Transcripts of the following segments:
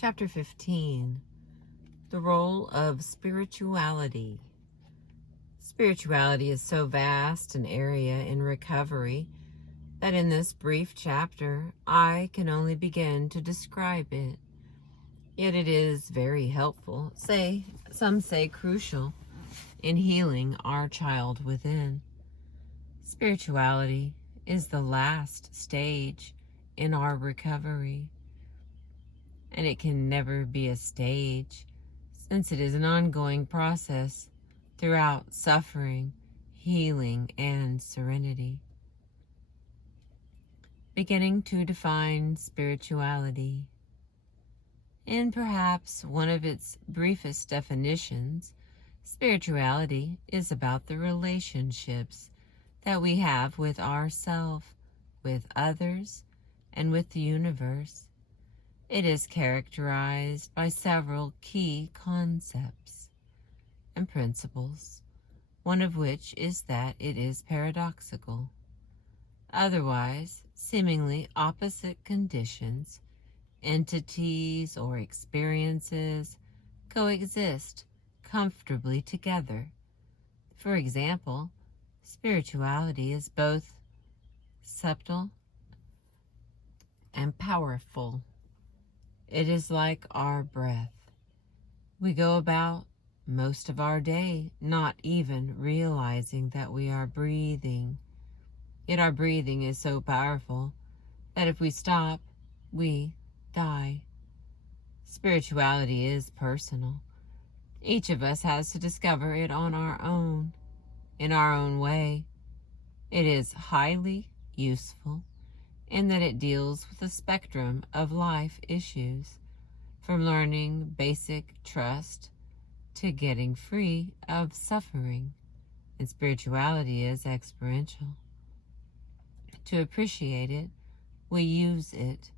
Chapter 15, The Role of Spirituality. Spirituality is so vast an area in recovery that in this brief chapter I can only begin to describe it. Yet it is very helpful, some say crucial, in healing our child within. Spirituality is the last stage in our recovery. And it can never be a stage, since it is an ongoing process throughout suffering, healing, and serenity. Beginning to define spirituality. In perhaps one of its briefest definitions, spirituality is about the relationships that we have with ourselves, with others, and with the universe. It is characterized by several key concepts and principles, one of which is that it is paradoxical. Otherwise, seemingly opposite conditions, entities, or experiences coexist comfortably together. For example, spirituality is both subtle and powerful. It is like our breath. We go about most of our day not even realizing that we are breathing. Yet our breathing is so powerful that if we stop, we die. Spirituality is personal. Each of us has to discover it on our own, in our own way. It is highly useful in that it deals with a spectrum of life issues, from learning basic trust to getting free of suffering. And spirituality is experiential. To appreciate it, we use it.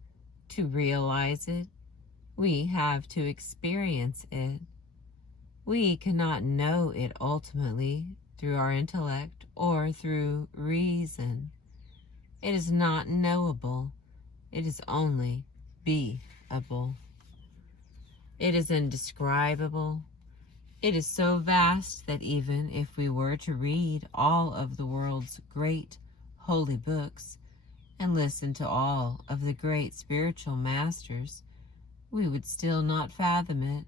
To realize it, we have to experience it. We cannot know it ultimately through our intellect or through reason. It is not knowable. It is only beable. It is indescribable. It is so vast that even if we were to read all of the world's great holy books and listen to all of the great spiritual masters, we would still not fathom it.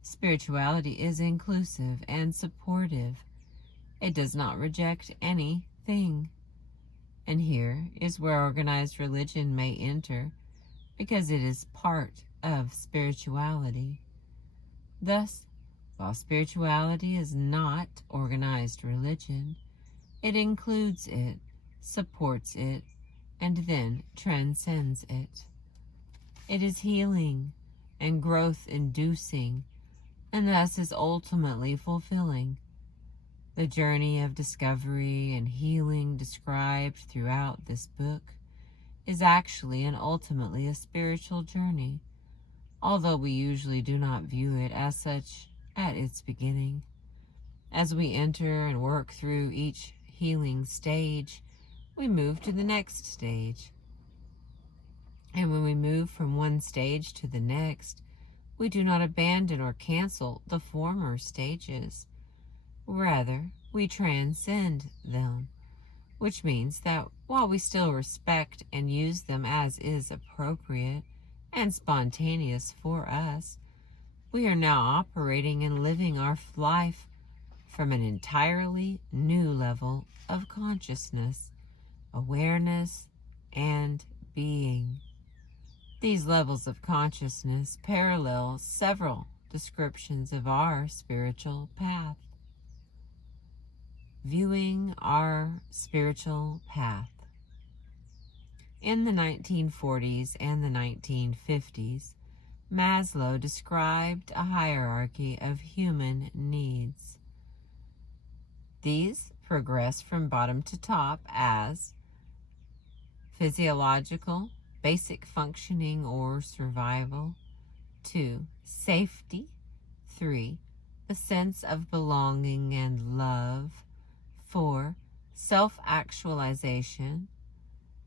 Spirituality is inclusive and supportive. It does not reject anything. And here is where organized religion may enter, because it is part of spirituality. Thus, while spirituality is not organized religion, it includes it, supports it, and then transcends it. It is healing and growth-inducing, and thus is ultimately fulfilling. The journey of discovery and healing described throughout this book is actually and ultimately a spiritual journey, although we usually do not view it as such at its beginning. As we enter and work through each healing stage, we move to the next stage. And when we move from one stage to the next, we do not abandon or cancel the former stages. Rather, we transcend them, which means that while we still respect and use them as is appropriate and spontaneous for us, we are now operating and living our life from an entirely new level of consciousness, awareness, and being. These levels of consciousness parallel several descriptions of our spiritual path. Viewing our spiritual path. In the 1940s and the 1950s, Maslow described a hierarchy of human needs. These progress from bottom to top as physiological, basic functioning or survival. 2, safety. 3, a sense of belonging and love. 4, self-actualization,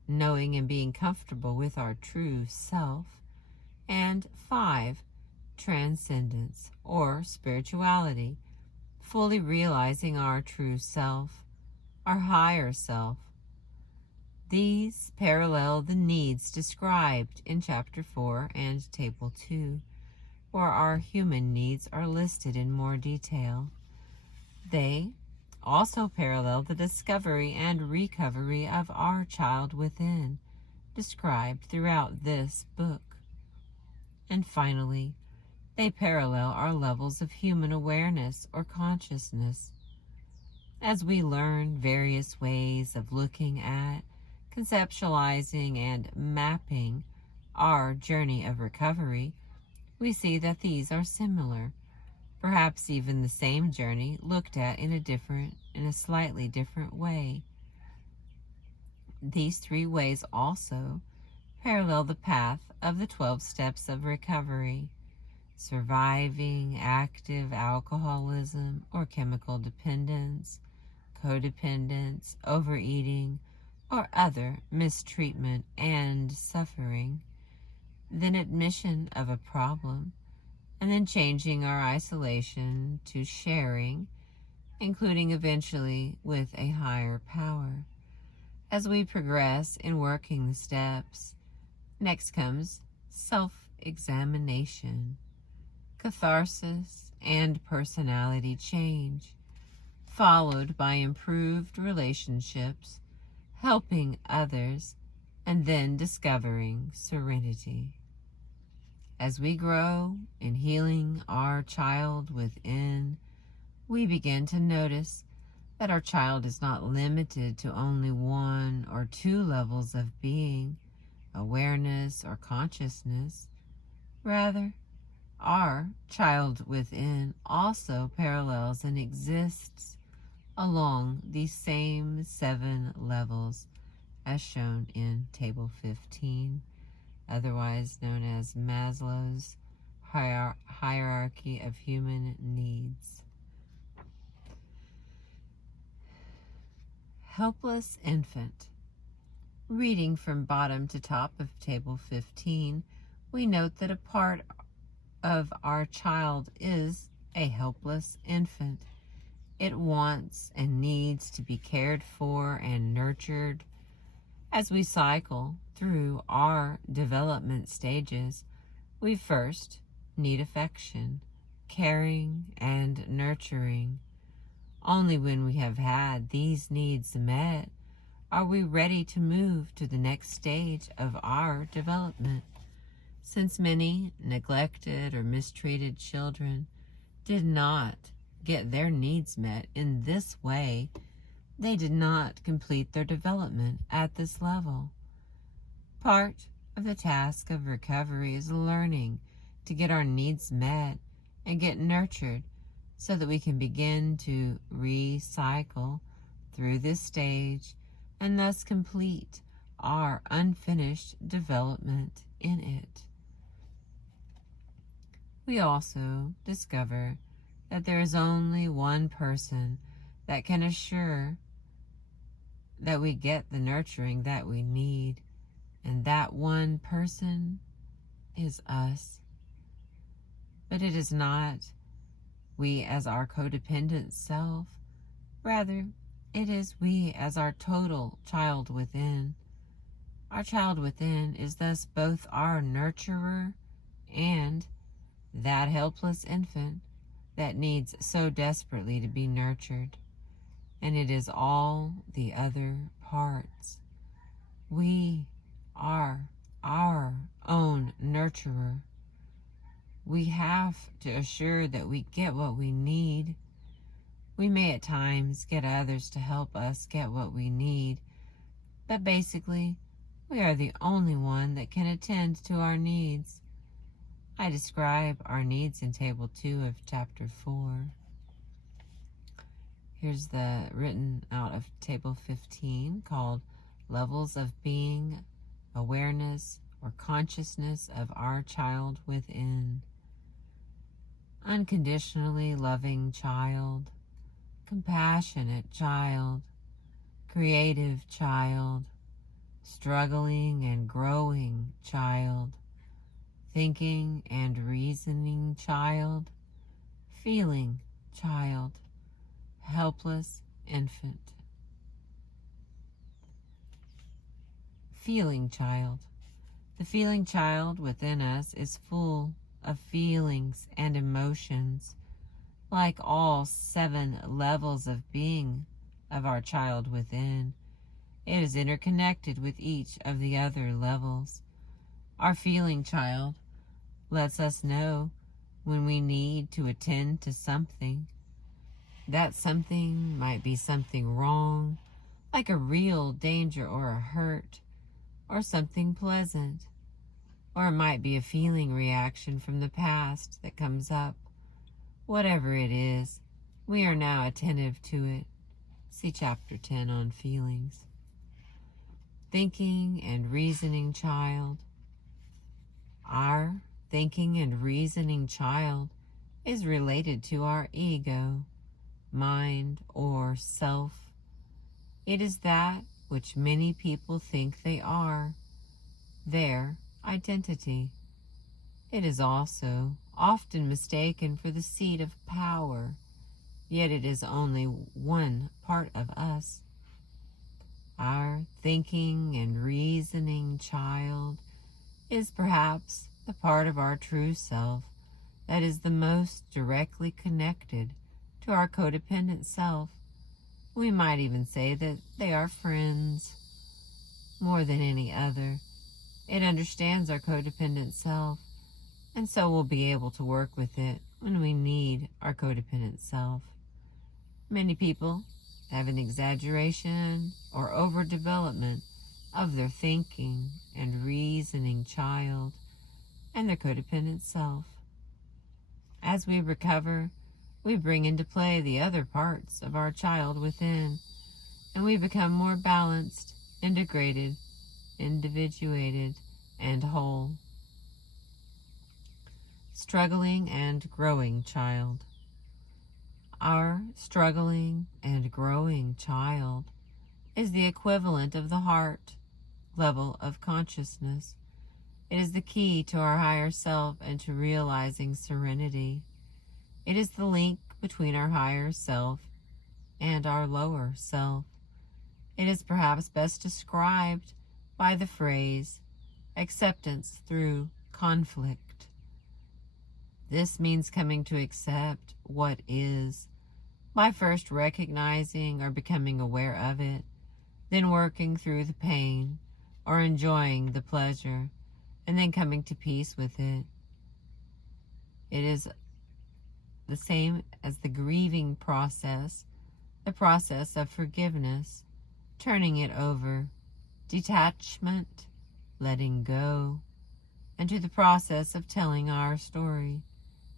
knowing and being comfortable with our true self. And 5. Transcendence or spirituality, fully realizing our true self, our higher self. These parallel the needs described in Chapter 4 and Table 2, where our human needs are listed in more detail. They also parallel the discovery and recovery of our child within, described throughout this book. And finally, they parallel our levels of human awareness or consciousness. As we learn various ways of looking at, conceptualizing, and mapping our journey of recovery, we see that these are similar, perhaps even the same journey looked at in a slightly different way. These 3 ways also parallel the path of the 12 steps of recovery: surviving active alcoholism or chemical dependence, codependence, overeating, or other mistreatment and suffering, then admission of a problem, and then changing our isolation to sharing, including eventually with a higher power. As we progress in working the steps, next comes self-examination, catharsis, and personality change, followed by improved relationships, helping others, and then discovering serenity. As we grow in healing our child within, we begin to notice that our child is not limited to only 1 or 2 levels of being, awareness, or consciousness. Rather, our child within also parallels and exists along these same 7 levels as shown in Table 15, otherwise known as Maslow's hierarchy of human needs. Helpless infant. Reading from bottom to top of Table 15, we note that a part of our child is a helpless infant. It wants and needs to be cared for and nurtured. As we cycle through our development stages, we first need affection, caring, and nurturing. Only when we have had these needs met are we ready to move to the next stage of our development. Since many neglected or mistreated children did not get their needs met in this way, they did not complete their development at this level. Part of the task of recovery is learning to get our needs met and get nurtured so that we can begin to recycle through this stage and thus complete our unfinished development in it. We also discover that there is only one person that can assure that we get the nurturing that we need, and that one person is us. But it is not we as our codependent self, rather it is we as our total child within. Our child within is thus both our nurturer and that helpless infant that needs so desperately to be nurtured. And it is all the other parts. We are our own nurturer. We have to assure that we get what we need. We may at times get others to help us get what we need, but basically, we are the only one that can attend to our needs. I describe our needs in Table 2 of Chapter 4. Here's the written out of Table 15 called Levels of Being, Awareness, or Consciousness of Our Child Within. Unconditionally loving child, compassionate child, creative child, struggling and growing child, thinking and reasoning child, feeling child, helpless infant. Feeling child. The feeling child within us is full of feelings and emotions, like all 7 levels of being of our child within. It is interconnected with each of the other levels. Our feeling child lets us know when we need to attend to something. That something might be something wrong, like a real danger or a hurt, or something pleasant, or it might be a feeling reaction from the past that comes up. Whatever it is, we are now attentive to it. See Chapter 10 on feelings. Thinking and reasoning child. Our thinking and reasoning child is related to our ego, mind, or self. It is that which many people think they are, their identity. It is also often mistaken for the seat of power, yet it is only one part of us. Our thinking and reasoning child is perhaps the part of our true self that is the most directly connected to our codependent self. We might even say that they are friends more than any other. It understands our codependent self, and so we'll be able to work with it when we need our codependent self. Many people have an exaggeration or overdevelopment of their thinking and reasoning child and their codependent self. As we recover, we bring into play the other parts of our child within, and we become more balanced, integrated, individuated, and whole. Struggling and growing child. Our struggling and growing child is the equivalent of the heart level of consciousness. It is the key to our higher self and to realizing serenity. It is the link between our higher self and our lower self. It is perhaps best described by the phrase, acceptance through conflict. This means coming to accept what is by first recognizing or becoming aware of it, then working through the pain or enjoying the pleasure, and then coming to peace with it. It is the same as the grieving process, the process of forgiveness, turning it over, detachment, letting go, and to the process of telling our story,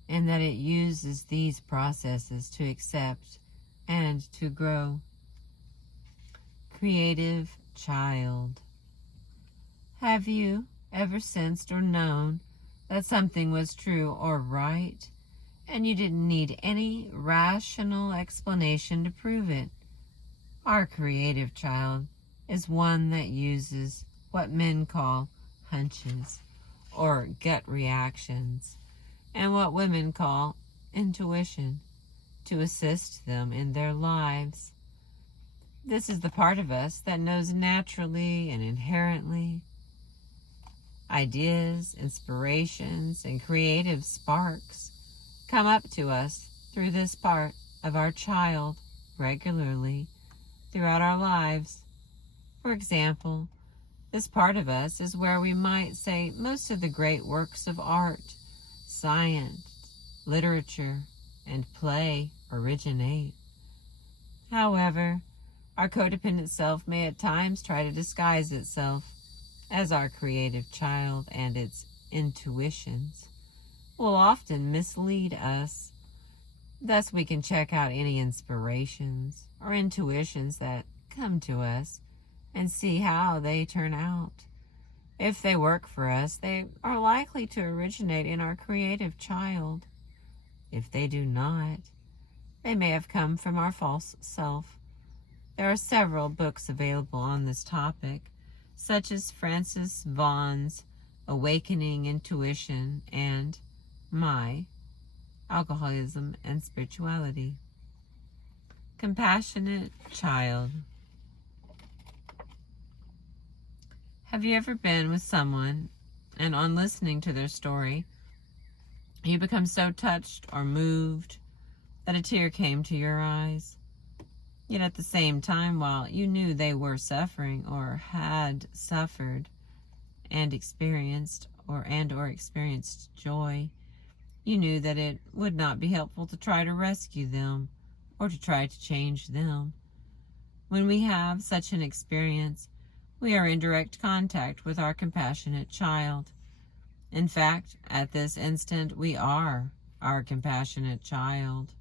and that it uses these processes to accept and to grow. Creative child. Have you ever sensed or known that something was true or right, and you didn't need any rational explanation to prove it? Our creative child is one that uses what men call hunches or gut reactions, and what women call intuition, to assist them in their lives. This is the part of us that knows naturally and inherently. Ideas, inspirations, and creative sparks come up to us through this part of our child regularly throughout our lives. For example, this part of us is where we might say most of the great works of art, science, literature, and play originate. However, our codependent self may at times try to disguise itself as our creative child, and its intuitions will often mislead us. Thus, we can check out any inspirations or intuitions that come to us and see how they turn out. If they work for us, they are likely to originate in our creative child. If they do not, they may have come from our false self. There are several books available on this topic, such as Francis Vaughan's awakening intuition, and my alcoholism and spirituality. Compassionate child. Have you ever been with someone and on listening to their story, you become so touched or moved that a tear came to your eyes? Yet at the same time, while you knew they were suffering or had suffered and experienced or experienced joy, you knew that it would not be helpful to try to rescue them or to try to change them. When we have such an experience, we are in direct contact with our compassionate child. In fact, at this instant, we are our compassionate child.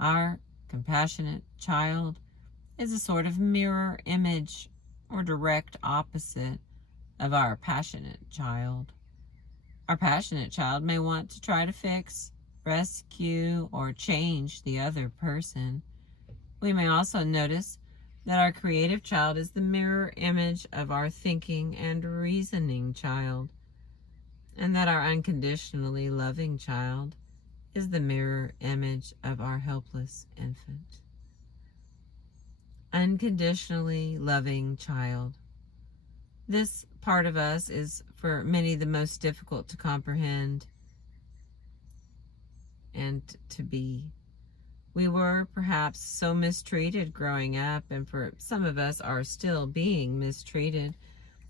Our compassionate child is a sort of mirror image or direct opposite of our passionate child. Our passionate child may want to try to fix, rescue, or change the other person. We may also notice that our creative child is the mirror image of our thinking and reasoning child, and that our unconditionally loving child is the mirror image of our helpless infant. Unconditionally loving child. This part of us is for many the most difficult to comprehend and to be. We were perhaps so mistreated growing up, and for some of us are still being mistreated,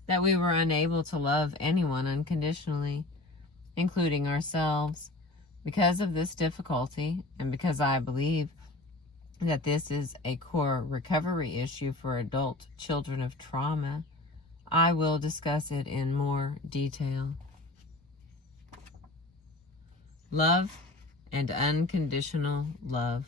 that we were unable to love anyone unconditionally, including ourselves. Because of this difficulty, and because I believe that this is a core recovery issue for adult children of trauma, I will discuss it in more detail. Love and unconditional love.